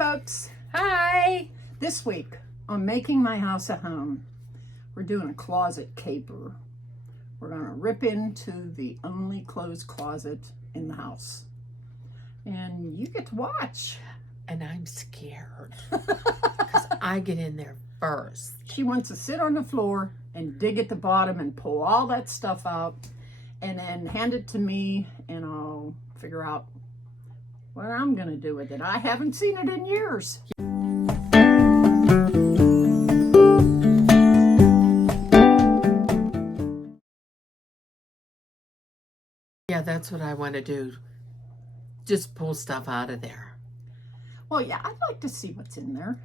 folks. Hi. This week on Making My House a Home, we're doing a closet caper. We're going to rip into the only closed closet in the house. And you get to watch. And I'm scared because I get in there first. She wants to sit on the floor and dig at the bottom and pull all that stuff out and then hand it to me, and I'll figure out what I'm going to do with it. I haven't seen it in years. Yeah, that's what I want to do. Just pull stuff out of there. Well, yeah, I'd like to see what's in there.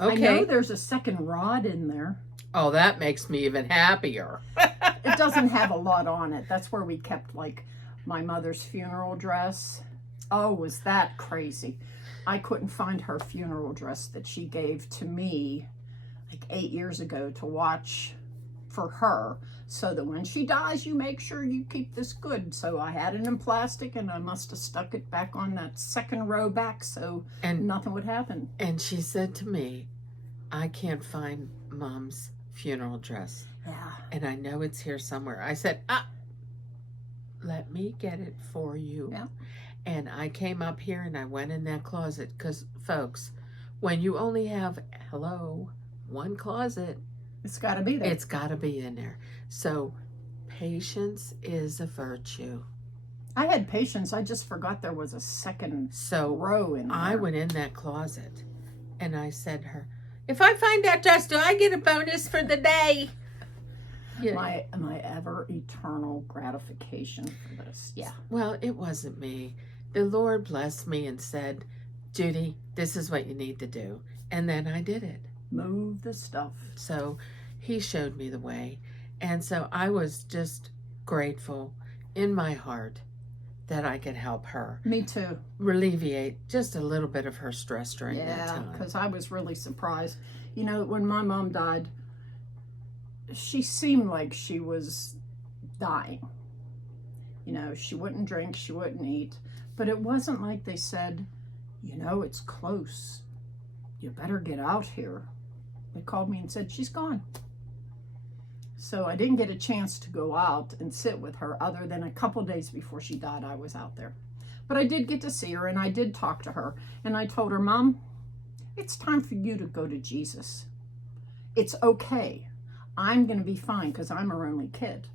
Okay. I know there's a second rod in there. Oh, that makes me even happier. It doesn't have a lot on it. That's where we kept, like, my mother's funeral dress. Oh, was that crazy. I couldn't find her funeral dress that she gave to me like 8 years ago to watch for her, so that when she dies, you make sure you keep this good. So I had it in plastic, and I must have stuck it back on that second row back so nothing would happen. And she said to me, I can't find Mom's funeral dress. Yeah. And I know it's here somewhere. I said, let me get it for you. Yeah. And I came up here and I went in that closet because, folks, when you only have, one closet, It's got to be there. it's got to be in there. So patience is a virtue. I had patience. I just forgot there was a second row in there. I went in that closet and I said to her, if I find that dress, do I get a bonus for the day? Yeah. My ever eternal gratification for this. Yeah. Well, it wasn't me. The Lord blessed me and said, Judy, this is what you need to do. And then I did it. Move the stuff. So he showed me the way. And so I was just grateful in my heart that I could help her. Me too. Alleviate just a little bit of her stress during that time. Yeah, because I was really surprised. You know, when my mom died, she seemed like she was dying. You know, she wouldn't drink, she wouldn't eat. But it wasn't like they said, you know, it's close. You better get out here. They called me and said, she's gone. So I didn't get a chance to go out and sit with her other than a couple days before she died. I was out there. But I did get to see her, and I did talk to her. And I told her, Mom, it's time for you to go to Jesus. It's okay. I'm going to be fine because I'm her only kid.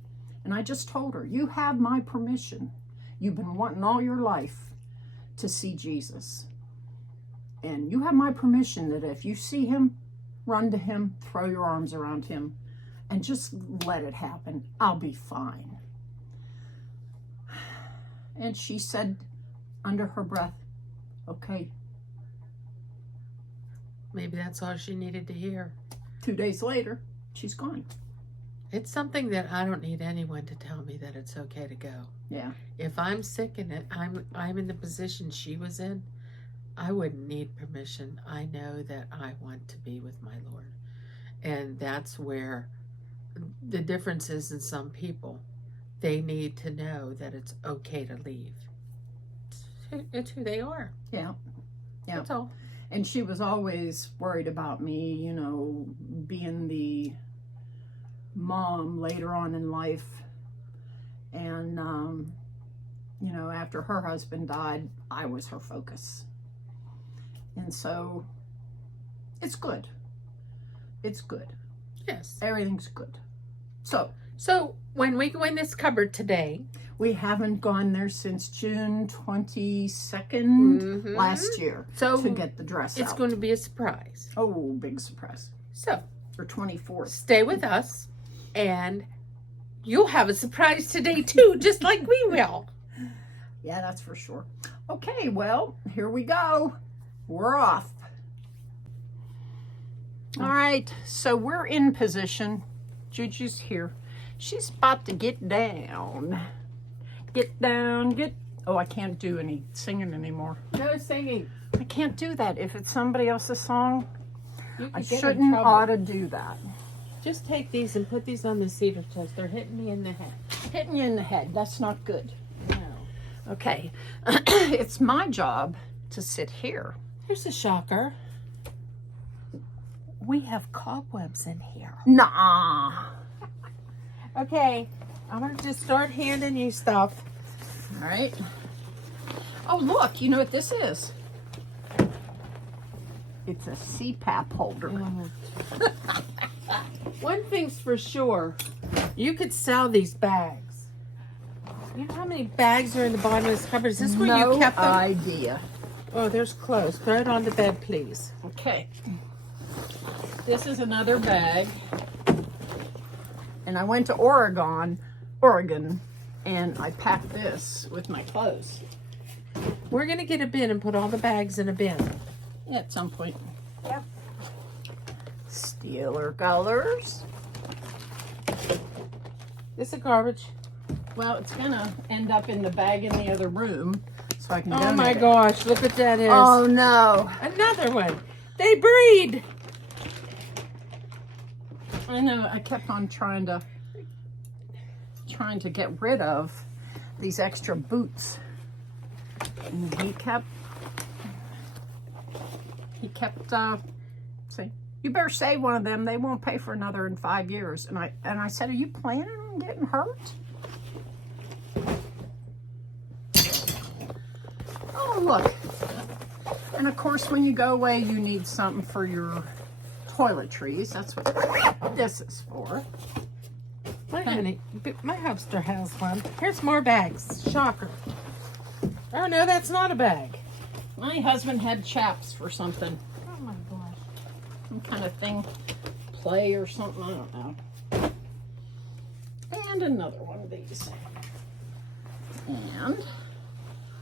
And I just told her, you have my permission. You've been wanting all your life to see Jesus. And you have my permission that if you see him, run to him, throw your arms around him, and just let it happen. I'll be fine. And she said under her breath, okay. Maybe that's all she needed to hear. 2 days later, she's gone. It's something that I don't need anyone to tell me that it's okay to go. Yeah. If I'm sick and I'm in the position she was in, I wouldn't need permission. I know that I want to be with my Lord. And that's where the difference is in some people. They need to know that it's okay to leave. It's who they are. Yeah. Yeah. That's all. And she was always worried about me, you know, being the mom later on in life. And, you know, after her husband died, I was her focus. And so it's good. It's good. Yes. Everything's good. So when we go in this cupboard today, we haven't gone there since June 22nd last year to get the dress out. It's going to be a surprise. Oh, big surprise. So, for 24th. Stay with us, and you'll have a surprise today too, just like we will. Yeah, that's for sure. Okay, well, here we go. We're off. All right, so we're in position. Juju's here. She's about to get down. Get down, oh, I can't do any singing anymore. No singing. I can't do that. If it's somebody else's song, I get in shouldn't trouble. ought to do that. Just take these and put these on the cedar chest. They're hitting me in the head. Hitting you in the head. That's not good. No. Okay. It's my job to sit here. Here's a shocker. We have cobwebs in here. Nah. Okay, I'm going to just start handing you stuff. All right. Oh, look, you know what this is? It's a CPAP holder. One thing's for sure, you could sell these bags. You know how many bags are in the bottom of this cupboard? Is this where you kept them? No idea. Oh, there's clothes. Throw it on the bed, please. Okay. This is another bag. And I went to Oregon, and I packed this with my clothes. We're going to get a bin and put all the bags in a bin. Yeah, at some point. Yep. Steeler colors. This is garbage. Well, it's gonna end up in the bag in the other room, so I can Oh donate my it. gosh, look what that is. Oh no. Another one. They breed. I know, I kept on trying to get rid of these extra boots. And he kept saying, you better save one of them. They won't pay for another in 5 years. And I said, are you planning on getting hurt? Oh, look. And of course, when you go away, you need something for your toiletries. That's what this is for. My Hubster has one. Here's more bags. Shocker. Oh no, that's not a bag. My husband had chaps for something. Oh my gosh. Some kind of thing. Play or something. I don't know. And another one of these. And,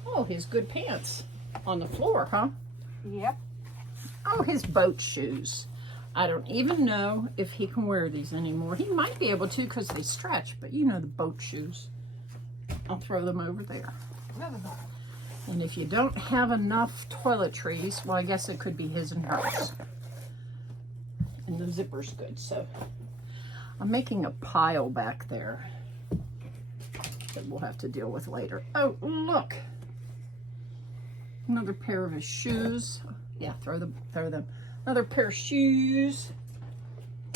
oh, his good pants on the floor, huh? Yep. Oh, his boat shoes. I don't even know if he can wear these anymore. He might be able to because they stretch, but you know the boat shoes. I'll throw them over there. And if you don't have enough toiletries, well, I guess it could be his and hers. And the zipper's good, so I'm making a pile back there that we'll have to deal with later. Oh, look. Another pair of his shoes. Yeah, throw them. Another pair of shoes.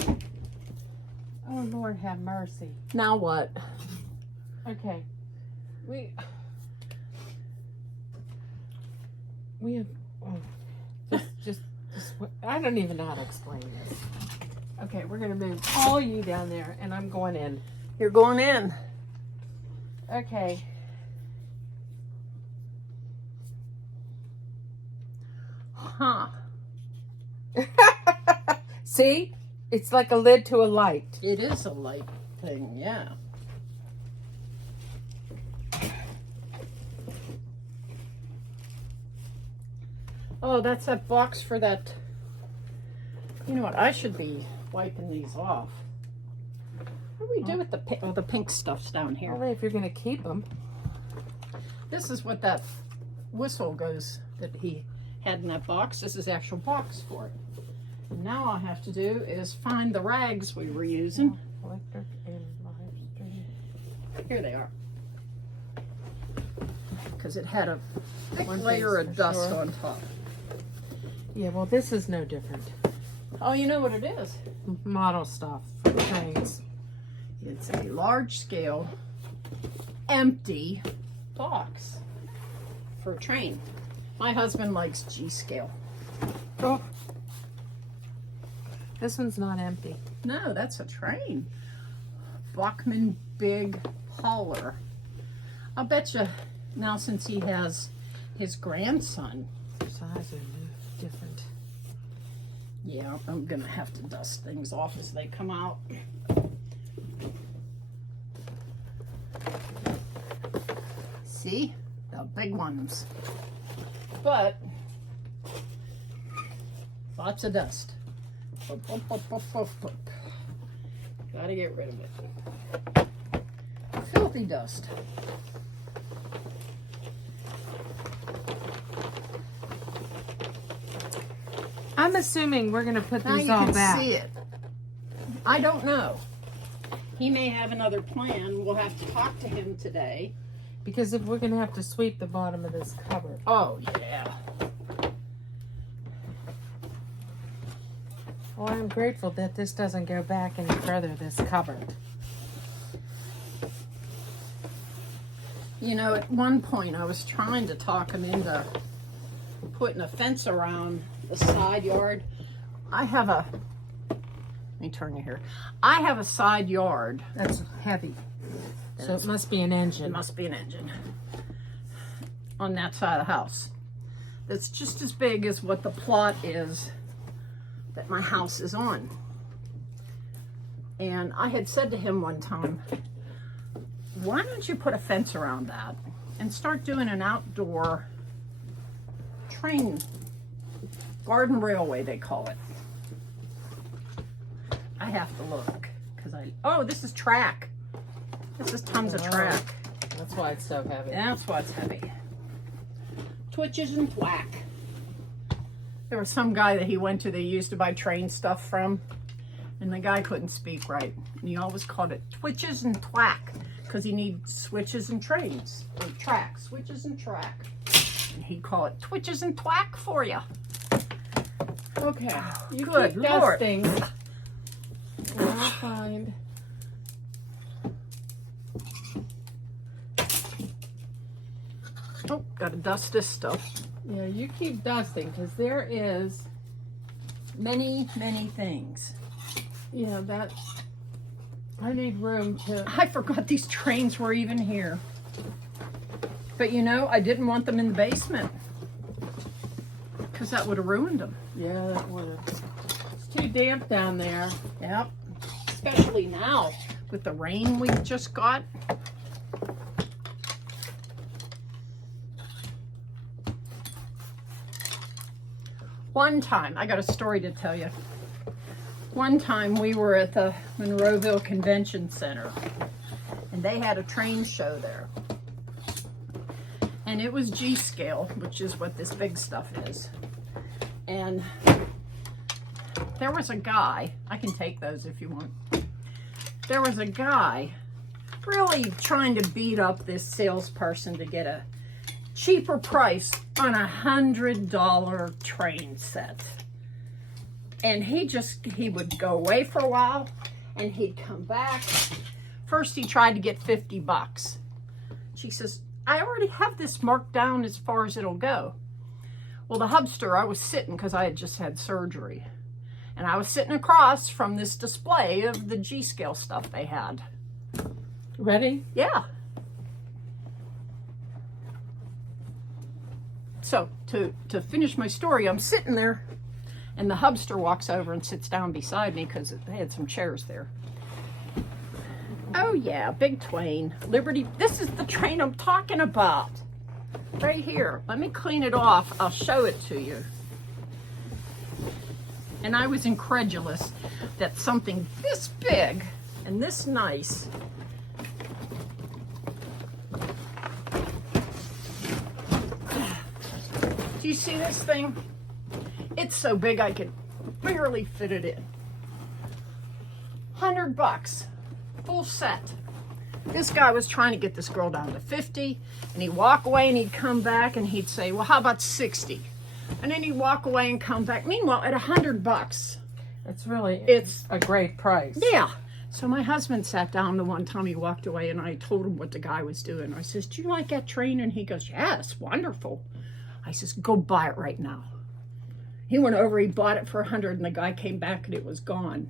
Oh Lord have mercy. Now what? Okay. We have just I don't even know how to explain this. Okay, we're gonna move all you down there and I'm going in. You're going in. Okay. Huh. See? It's like a lid to a light. It is a light thing, yeah. Oh, that's that box for that. You know what? I should be wiping these off. What do we do with the pink stuff's down here? Only if you're going to keep them. This is what that whistle goes that he had in that box. This is the actual box for it. And now all I have to do is find the rags we were using. Electric and live stream. Here they are. Because it had a thick One layer thing's of for dust sure. on top. Yeah, well, this is no different. Oh, you know what it is? Model stuff for trains. It's a large scale, empty box for a train. My husband likes G scale. Oh. This one's not empty. No, that's a train. Bachman Big Hauler. I'll bet you now since he has his grandson. Size are different. Yeah, I'm gonna have to dust things off as they come out. See? The big ones. But lots of dust. Gotta get rid of it. Filthy dust. I'm assuming we're going to put Now these you all can back. see it. I don't know. He may have another plan. We'll have to talk to him today. Because if we're going to have to sweep the bottom of this cupboard. Oh, yeah. Well, I'm grateful that this doesn't go back any further, this cupboard. You know, at one point I was trying to talk him into putting a fence around the side yard. Let me turn you here. I have a side yard. That's heavy. So it must be an engine. It must be an engine on that side of the house. That's just as big as what the plot is that my house is on. And I had said to him one time, why don't you put a fence around that and start doing an outdoor train, garden railway they call it. I have to look because oh, this is track. This is tons of track. That's why it's so heavy. That's why it's heavy. Twitches and thwack. There was some guy that he went to that he used to buy train stuff from, and the guy couldn't speak right. And he always called it twitches and thwack because he needs switches and trains, or track, switches and track. And he'd call it twitches and thwack for you. Okay. You Good keep Lord. dusting. And I'll find. Oh, gotta dust this stuff. Yeah, you keep dusting because there is. Many, many things. Yeah, that. I need room to. I forgot these trains were even here. But you know, I didn't want them in the basement because that would have ruined them. Yeah, that would. It's too damp down there. Yep. Especially now with the rain we just got. One time, I got a story to tell you. One time we were at the Monroeville Convention Center and they had a train show there. And it was G-scale, which is what this big stuff is. And there was a guy, I can take those if you want. There was a guy really trying to beat up this salesperson to get a cheaper price on $100 train set. And he would go away for a while and he'd come back. First he tried to get 50 bucks. She says, I already have this marked down as far as it'll go. Well, the Hubster, I was sitting because I had just had surgery. And I was sitting across from this display of the G-scale stuff they had. Ready? Yeah. So to finish my story, I'm sitting there and the Hubster walks over and sits down beside me because they had some chairs there. Oh yeah, Big Twain, Liberty. This is the train I'm talking about. Right here. Let me clean it off. I'll show it to you. And I was incredulous that something this big and this nice Do you see this thing? It's so big I could barely fit it in. $100, full set. This guy was trying to get this girl down to 50, and he'd walk away and he'd come back and he'd say, well, how about 60? And then he'd walk away and come back. Meanwhile, at $100, it's a great price. Yeah. So my husband sat down the one time he walked away and I told him what the guy was doing. I says, do you like that train? And he goes, yes, wonderful. I says, go buy it right now. He went over, he bought it for $100 and the guy came back and it was gone.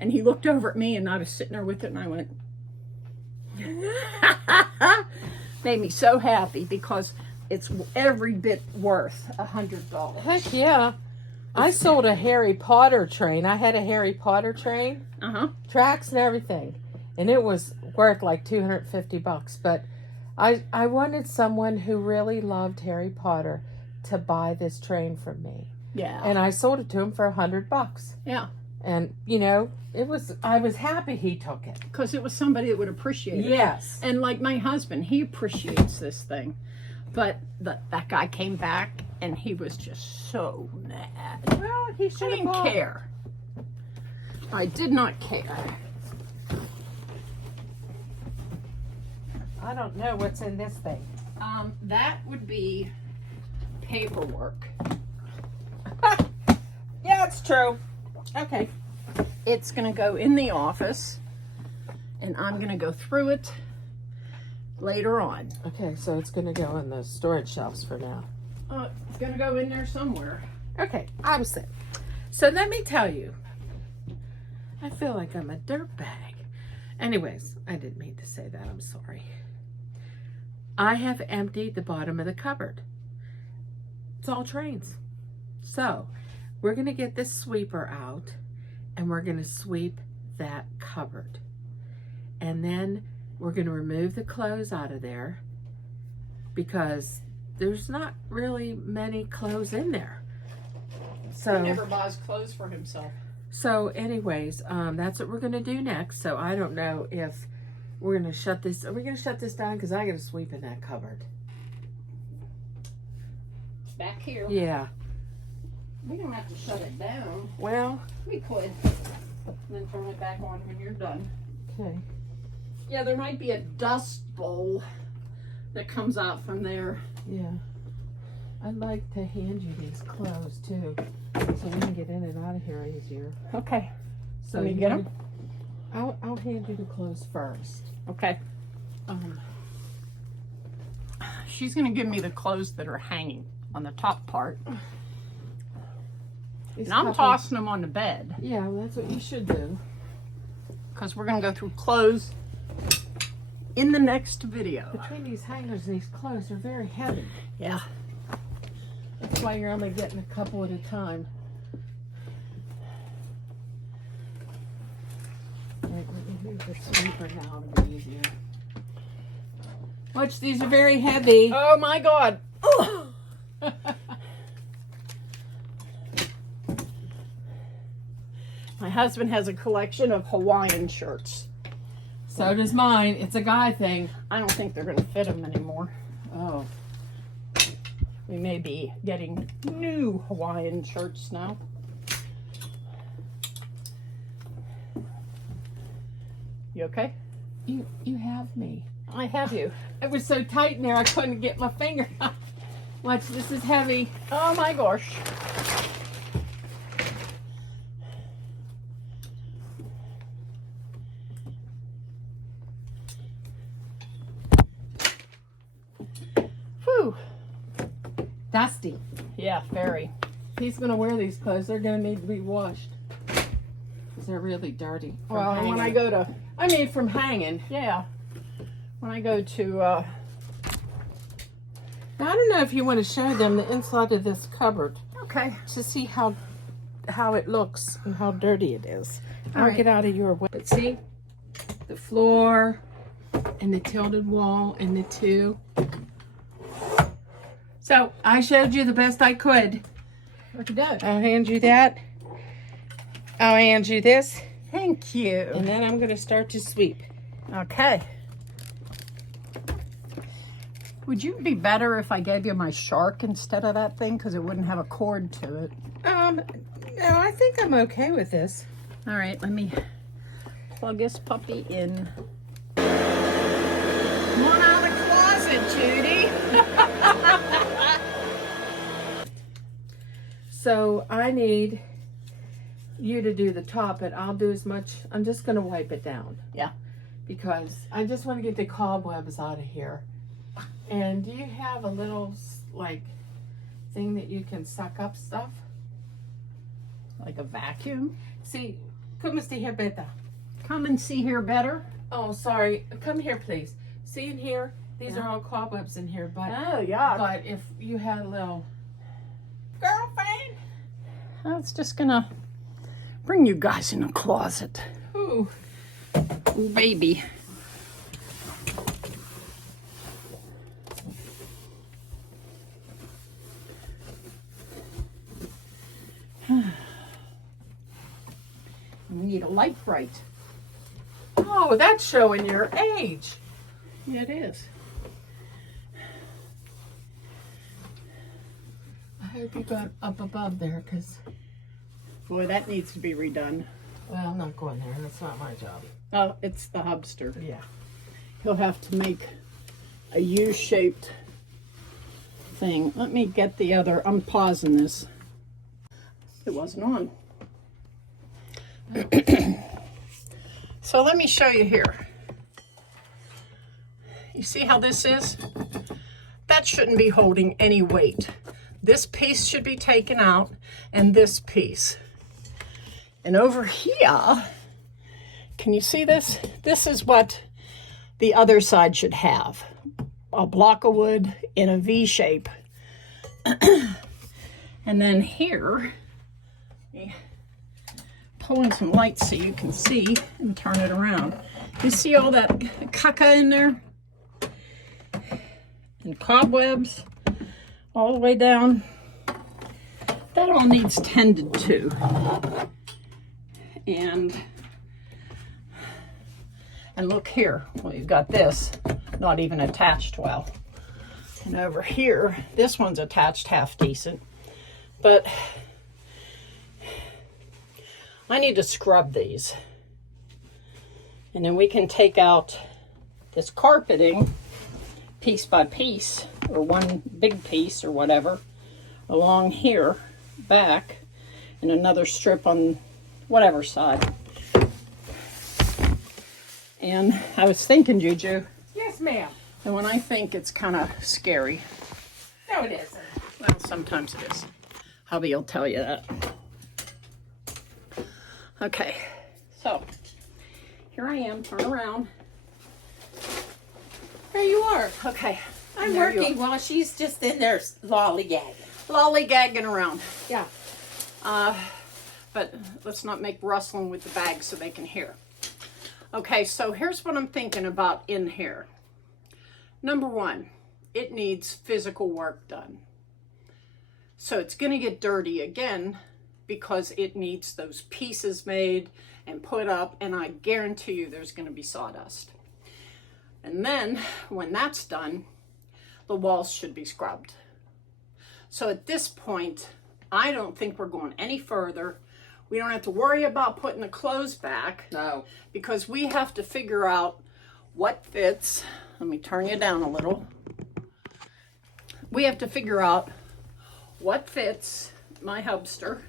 And he looked over at me and I was sitting there with it and I went, made me so happy because it's every bit worth $100. Heck yeah. I sold a Harry Potter train. I had a Harry Potter train. Tracks and everything. And it was worth like $250. But I wanted someone who really loved Harry Potter to buy this train from me. Yeah. And I sold it to him for $100. Yeah. And, you know, I was happy he took it. Because it was somebody that would appreciate it. Yes. And like my husband, he appreciates this thing. But that guy came back and he was just so mad. Well, he should I didn't care. I did not care. I don't know what's in this thing. That would be paperwork. Yeah, it's true. Okay. It's going to go in the office, and I'm going to go through it later on. Okay, so it's going to go in the storage shelves for now. It's going to go in there somewhere. Okay, I'm set. So let me tell you, I feel like I'm a dirtbag. Anyways, I didn't mean to say that. I'm sorry. I have emptied the bottom of the cupboard. It's all trains. So we're going to get this sweeper out, and we're going to sweep that cupboard. And then we're going to remove the clothes out of there because there's not really many clothes in there. So He never buys clothes for himself. So anyways, that's what we're going to do next. So I don't know if we're going to shut this. Are we going to shut this down? Because I got to sweep in that cupboard. Back here. Yeah. We don't have to shut it down. Well. We could. Then turn it back on when you're done. Okay. Yeah, there might be a dust bowl that comes out from there. Yeah. I'd like to hand you these clothes too, so we can get in and out of here easier. Okay. So Let me get them. I'll hand you the clothes first. Okay. She's going to give me the clothes that are hanging on the top part. And I'm tossing them on the bed. Yeah, well, that's what you should do. Because we're going to go through clothes in the next video. Between these hangers and these clothes, they're very heavy. Yeah. That's why you're only getting a couple at a time. Right, let me move the sweeper now. It'll be easier. Watch, these are very heavy. Oh my God. My husband has a collection of Hawaiian shirts. So does mine. It's a guy thing. I don't think they're going to fit him anymore. Oh. We may be getting new Hawaiian shirts now. You okay? You have me. I have you. It was so tight in there I couldn't get my finger out. Watch, this is heavy. Oh my gosh. Whew. Dusty. Yeah, very. He's going to wear these clothes. They're going to need to be washed. Because they're really dirty. Well, and when I go to, I mean, from hanging. yeah, when I go to, Now, I don't know if you want to show them the inside of this cupboard okay. to see how it looks and how dirty it is. All I'll right. get out of your way. But see, the floor and the tilted wall and the two. So I showed you the best I could. Look at that. I'll hand you that. I'll hand you this. Thank you. And then I'm going to start to sweep. Okay. Would you be better if I gave you my shark instead of that thing? Because it wouldn't have a cord to it. No, I think I'm okay with this. All right, let me plug this puppy in. Come on out of the closet, Judy. So I need you to do the top, but I'll do as much. I'm just going to wipe it down. Yeah. Because I just want to get the cobwebs out of here. And do you have a little, like, thing that you can suck up stuff? Like a vacuum. See, come see here better. Come and see here better. Oh, sorry. Come here, please. See in here? These Yeah. are all cobwebs in here, but Oh, yeah. but if you had a little girlfriend, I was just gonna bring you guys in the closet. ooh, Ooh, baby. We need a light bright. oh, that's showing your age. Yeah, it is. I hope you got up above there, because, Boy, that needs to be redone. well, I'm not going there. That's not my job. Oh, it's the Hubster. Yeah. He'll have to make a U-shaped thing. Let me get the other. I'm pausing this. It wasn't on. So let me show you here. You see how this is? That shouldn't be holding any weight. This piece should be taken out, and this piece. And over here, can you see this? This is what the other side should have. A block of wood in a V shape. And then here, pull in some lights so you can see and turn it around. You see all that caca in there? And cobwebs all the way down. That all needs tended to. And look here, well, you've got this not even attached well. And over here, this one's attached half decent. But I need to scrub these. And then we can take out this carpeting piece by piece, or one big piece or whatever, along here, back, and another strip on whatever side. And I was thinking, Juju. Yes, ma'am. And when I think, it's kind of scary. No, it isn't. Well, sometimes it is. Hubby will tell you that. Okay, so here I am, turn around. There you are. Okay. I'm working while she's just in there lollygagging. Lollygagging around. Yeah. But let's not make rustling with the bag so they can hear. Okay, so here's what I'm thinking about in here. Number one, it needs physical work done. So it's going to get dirty again because it needs those pieces made and put up, and I guarantee you there's going to be sawdust. And then when that's done, the walls should be scrubbed. So at this point, I don't think we're going any further. We don't have to worry about putting the clothes back. No. Because we have to figure out what fits. Let me turn you down a little. We have to figure out what fits my Hubster.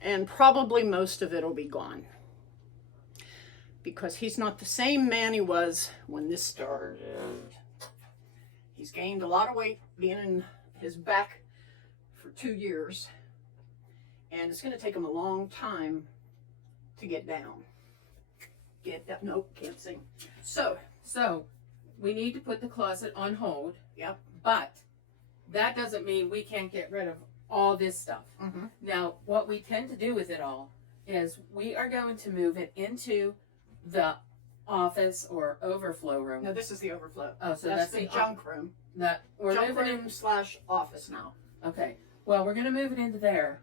And probably most of it will be gone. Because he's not the same man he was when this started. He's gained a lot of weight being in his back for 2 years. And it's going to take him a long time to get down. Get that? Nope, can't sing. So we need to put the closet on hold. Yep. But that doesn't mean we can't get rid of all this stuff. Mm-hmm. Now, what we tend to do with it all is we are going to move it into the office or overflow room. No, this is the overflow. Oh, so that's that's the junk room. That we're Junk moving room slash office now. Okay. Well, we're going to move it into there.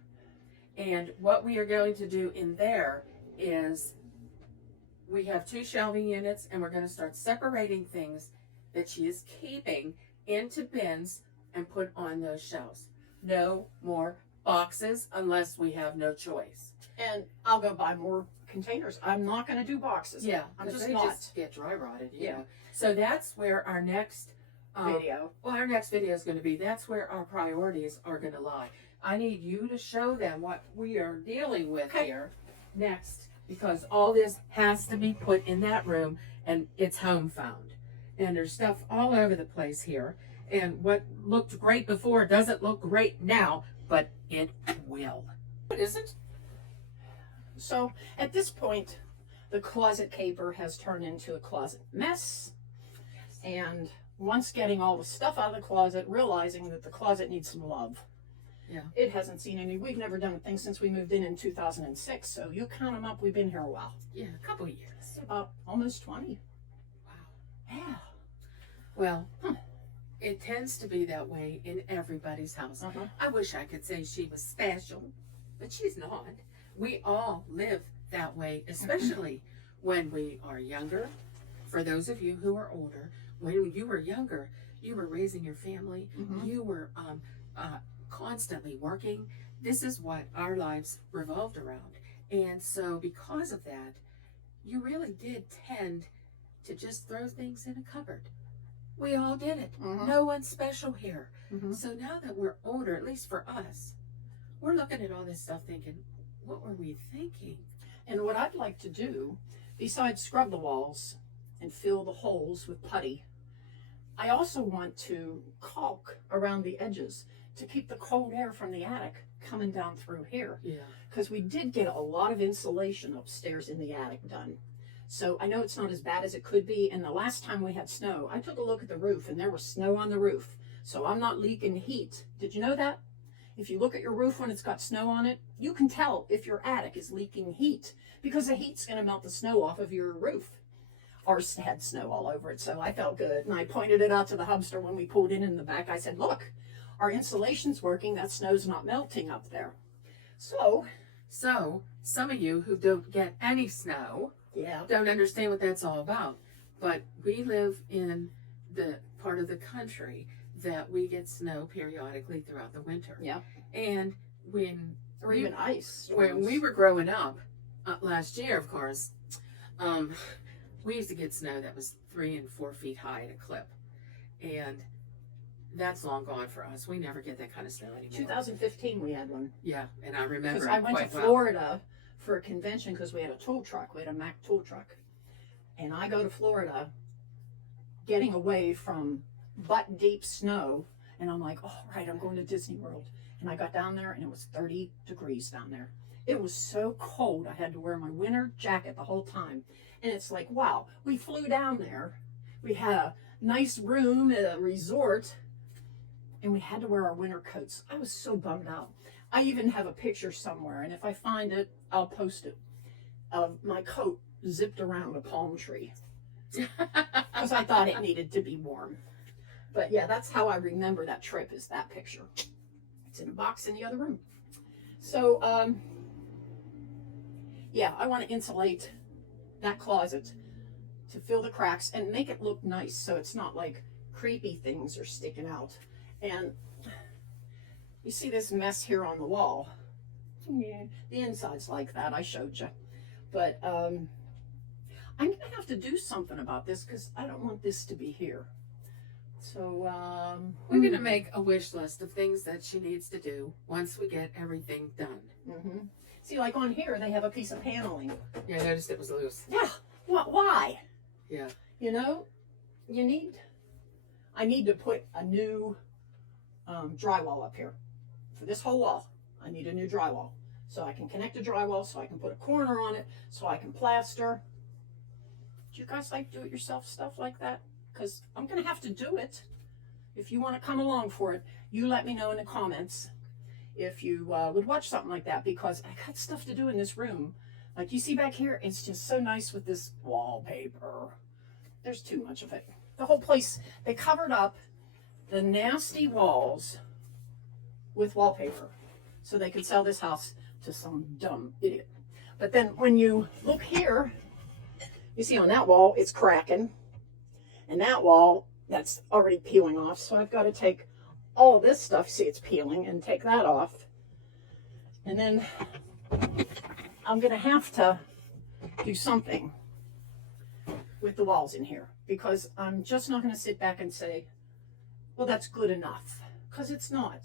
And what we are going to do in there is we have 2 shelving units, and we're going to start separating things that she is keeping into bins and put on those shelves. No more boxes unless we have no choice. And I'll go buy more containers. I'm not going to do boxes. Yeah, I'm because just they not. just get dry rotted. You Yeah. know? So that's where our next Video. Well, our next video is going to be. That's where our priorities are going to lie. I need you to show them what we are dealing with here next, because all this has to be put in that room, and it's home found. And there's stuff all over the place here. And what looked great before doesn't look great now, but it will. What is it? So at this point, the closet caper has turned into a closet mess. And once getting all the stuff out of the closet, realizing that the closet needs some love. Yeah. It hasn't seen any. We've never done a thing since we moved in 2006. So you count them up. We've been here a while. Yeah, a couple of years. About almost 20. Wow. Yeah. Well, it tends to be that way in everybody's house. Uh-huh. I wish I could say she was special, but she's not. We all live that way, especially when we are younger. For those of you who are older, when you were younger, you were raising your family. Mm-hmm. You were constantly working. This is what our lives revolved around. And so because of that, you really did tend to just throw things in a cupboard. We all did it. Mm-hmm. No one's special here. Mm-hmm. So now that we're older, at least for us, we're looking at all this stuff thinking, what were we thinking? And what I'd like to do, besides scrub the walls and fill the holes with putty, I also want to caulk around the edges to keep the cold air from the attic coming down through here. Yeah. Because we did get a lot of insulation upstairs in the attic done. So I know it's not as bad as it could be. And the last time we had snow, I took a look at the roof and there was snow on the roof. So I'm not leaking heat. Did you know that? If you look at your roof when it's got snow on it, you can tell if your attic is leaking heat because the heat's going to melt the snow off of your roof. Ours had snow all over it, so I felt good. And I pointed it out to the hubster when we pulled in the back. I said, look, our insulation's working. That snow's not melting up there. So some of you who don't get any snow don't understand what that's all about. But we live in the part of the country that we get snow periodically throughout the winter. Yeah. And or even ice. When we were growing up, last year, of course, we used to get snow that was 3 and 4 feet high at a clip. And that's long gone for us. We never get that kind of snow anymore. 2015 we had one. Yeah, and I remember because I went to Florida for a convention because we had a tool truck. We had a Mack tool truck. And I go to Florida getting away from butt deep snow. And I'm like, all right, I'm going to Disney World. And I got down there and it was 30 degrees down there. It was so cold. I had to wear my winter jacket the whole time. And it's like, wow, we flew down there. We had a nice room at a resort. And we had to wear our winter coats. I was so bummed out. I even have a picture somewhere. And if I find it, I'll post it. Of my coat zipped around a palm tree. Because I thought it needed to be warm. But yeah, that's how I remember that trip, is that picture. It's in a box in the other room. So, yeah, I want to insulate that closet to fill the cracks and make it look nice so it's not like creepy things are sticking out. And you see this mess here on the wall. Yeah, the inside's like that, I showed you. But I'm going to have to do something about this because I don't want this to be here. So we're going to make a wish list of things that she needs to do once we get everything done. Mm-hmm. See, like on here, they have a piece of paneling. Yeah, I noticed it was loose. Yeah. Why? Yeah. You know, I need to put a new drywall up here. For this whole wall, I need a new drywall. So I can connect a drywall, so I can put a corner on it, so I can plaster. Do you guys like do-it-yourself stuff like that? Because I'm going to have to do it. If you want to come along for it, you let me know in the comments if you would watch something like that, because I got stuff to do in this room. Like you see back here, it's just so nice with this wallpaper. There's too much of it. The whole place, they covered up the nasty walls with wallpaper so they could sell this house to some dumb idiot. But then when you look here, you see on that wall, it's cracking. And that wall, that's already peeling off. So I've got to take all this stuff, see it's peeling, and take that off. And then I'm going to have to do something with the walls in here, because I'm just not going to sit back and say, well, that's good enough, because it's not.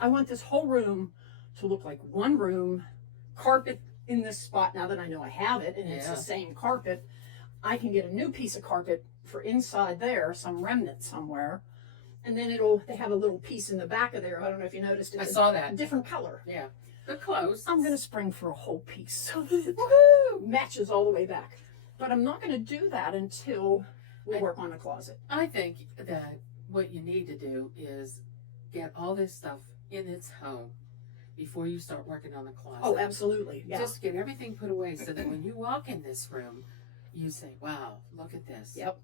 I want this whole room to look like one room, carpet in this spot. Now that I know I have it and it's the same carpet, I can get a new piece of carpet for inside there, some remnant somewhere. And then they have a little piece in the back of there. I don't know if you noticed it. I saw that. Different color. Yeah. They're close. I'm going to spring for a whole piece so that it matches all the way back. But I'm not going to do that until we work on the closet. I think that what you need to do is get all this stuff in its home before you start working on the closet. Oh, absolutely. Yeah. Just get everything put away so that when you walk in this room, you say, wow, look at this. Yep.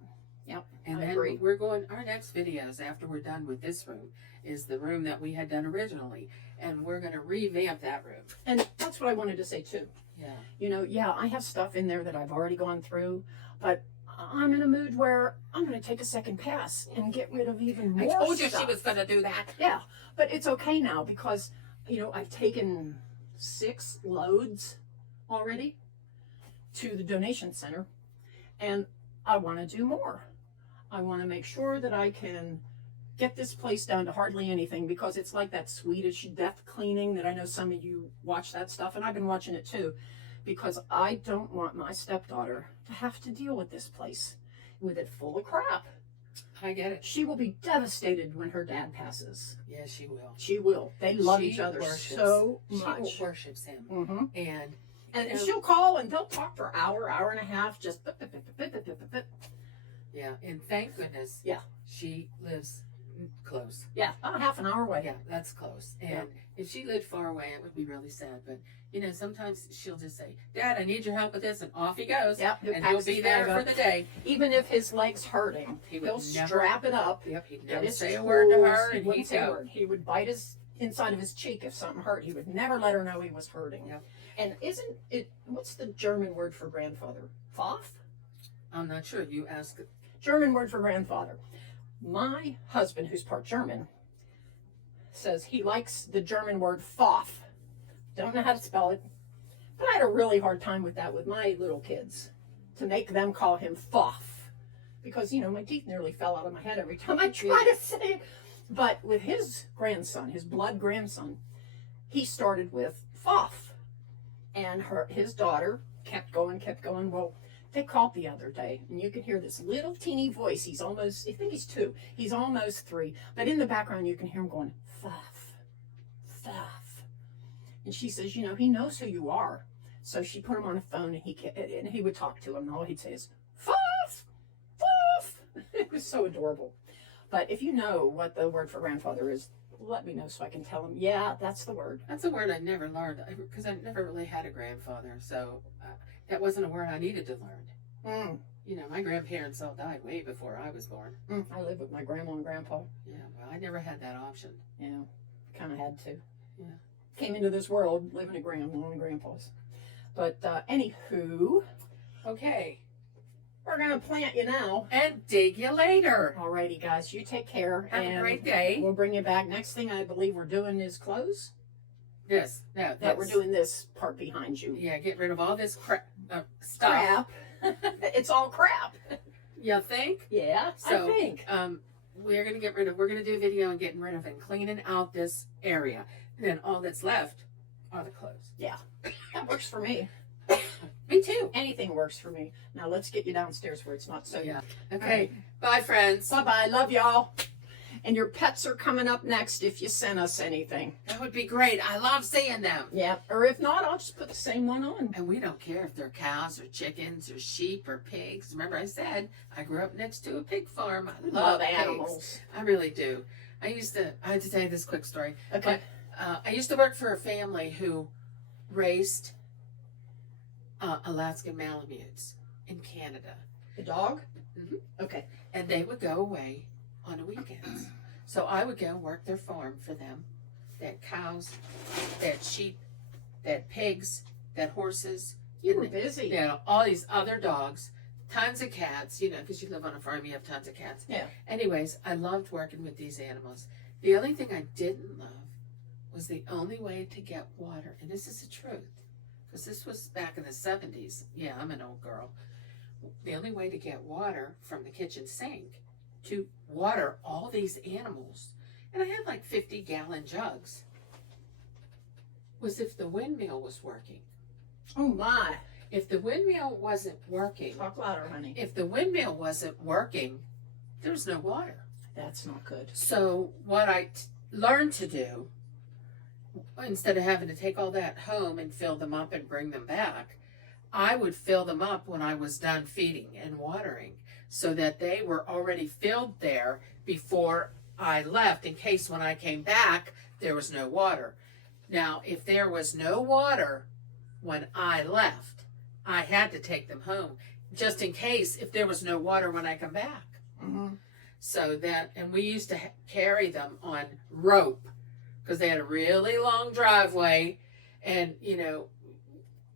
And then we're going, our next videos after we're done with this room is the room that we had done originally. And we're going to revamp that room. And that's what I wanted to say too. Yeah. You know, I have stuff in there that I've already gone through, but I'm in a mood where I'm going to take a second pass and get rid of even more I told you stuff. she was going to do that. Yeah, but it's okay now because, I've taken 6 loads already to the donation center, and I want to do more. I want to make sure that I can get this place down to hardly anything, because it's like that Swedish death cleaning that I know some of you watch that stuff, and I've been watching it too, because I don't want my stepdaughter to have to deal with this place with it full of crap. I get it. She will be devastated when her dad passes. Yeah, she will. She will. They love She each other worships- so much. She worships him. Mm-hmm. And And she'll call and they'll talk for an hour, hour and a half, just yeah, and thank goodness, Yeah. she lives close. yeah, about half an hour away. Yeah, that's close. And Yeah. if she lived far away, it would be really sad. But you know, sometimes she'll just say, "Dad, I need your help with this," and off he goes. Yep, and he'll be there for the day. Even if his leg's hurting, He would he'll never- strap it up. Yep, he'd get never his say a word to tools, her, he and wouldn't he'd say a go. word. He would bite his inside of his cheek if something hurt. He would never let her know he was hurting. Yep. And isn't it? What's the German word for grandfather? Pfaff? I'm not sure. You ask. German word for grandfather. My husband, who's part German, says he likes the German word Pfaff. Don't know how to spell it, but I had a really hard time with that with my little kids, to make them call him Pfaff, because you know my teeth nearly fell out of my head every time I try to say it. But with his grandson, his blood grandson, he started with Pfaff, and his daughter kept going. Well, they called the other day, and you can hear this little teeny voice. He's almost, I think he's 2. He's almost 3. But in the background, you can hear him going, Pfaff, Pfaff. And she says, you know, he knows who you are. So she put him on a phone, and he would talk to him, and all he'd say is, Pfaff, Pfaff. It was so adorable. But if you know what the word for grandfather is, let me know so I can tell him, yeah, that's the word. That's a word I never learned because I never really had a grandfather. So that wasn't a word I needed to learn. You know, my grandparents all died way before I was born. I lived with my grandma and grandpa. Yeah, well, I never had that option. Yeah, kind of had to. Yeah. Came into this world living at grandma and grandpa's. But anywho, Okay. we're going to plant you now. And dig you later. Alrighty, guys, you take care. Have and a great day. We'll bring you back. Next thing I believe we're doing is clothes. Yes. No, That we're doing this part behind you. Yeah, get rid of all this stuff. Crap. It's all crap. You think? Yeah, So, I think. We're going to do a video on getting rid of and cleaning out this area. And then all that's left are the clothes. Yeah, that works for me. Me too. Anything works for me. Now let's get you downstairs where it's not so. Yeah. Okay. Bye, friends. Bye-bye. Love y'all. And your pets are coming up next if you send us anything. That would be great. I love seeing them. Yeah. Or if not, I'll just put the same one on. And we don't care if they're cows or chickens or sheep or pigs. Remember I said I grew up next to a pig farm. I love animals. Pigs. I really do. I had to tell you this quick story. Okay. But, I used to work for a family who raised Alaskan Malamutes in Canada. The dog? Mhm. Okay. And they would go away on the weekends. So I would go work their farm for them. They had cows, they had sheep, they had pigs, they had horses. You and were busy. You know, all these other dogs, tons of cats, you know, because you live on a farm, you have tons of cats. Yeah. Anyways, I loved working with these animals. The only thing I didn't love was the only way to get water, and this is the truth, because this was back in the 70s. Yeah, I'm an old girl. The only way to get water from the kitchen sink to water all these animals, and I had like 50-gallon jugs, was if the windmill was working. Oh my. If the windmill wasn't working, Talk louder, honey. if the windmill wasn't working, there was no water. That's not good. So what I learned to do, instead of having to take all that home and fill them up and bring them back, I would fill them up when I was done feeding and watering so that they were already filled there before I left, in case when I came back, there was no water. Now, if there was no water when I left, I had to take them home, just in case if there was no water when I come back. Mm-hmm. So that, and we used to carry them on rope because they had a really long driveway, and you know,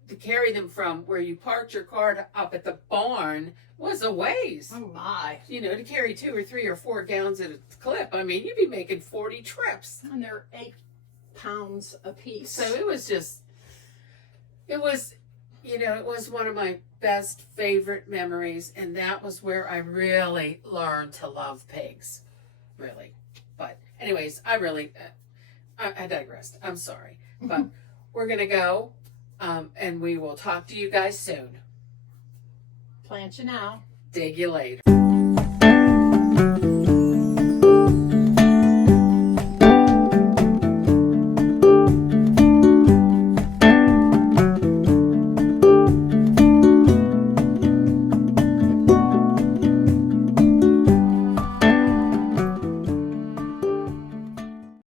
to carry them from where you parked your car up at the barn was a ways. Oh my. You know, to carry 2 or 3 or 4 gallons at a clip. I mean, you'd be making 40 trips. And they're 8 pounds a piece. So it was you know, it was one of my best favorite memories, and that was where I really learned to love pigs, really. But anyways, I digressed. I'm sorry, but we're gonna go. And we will talk to you guys soon. Plant you now. Dig you later.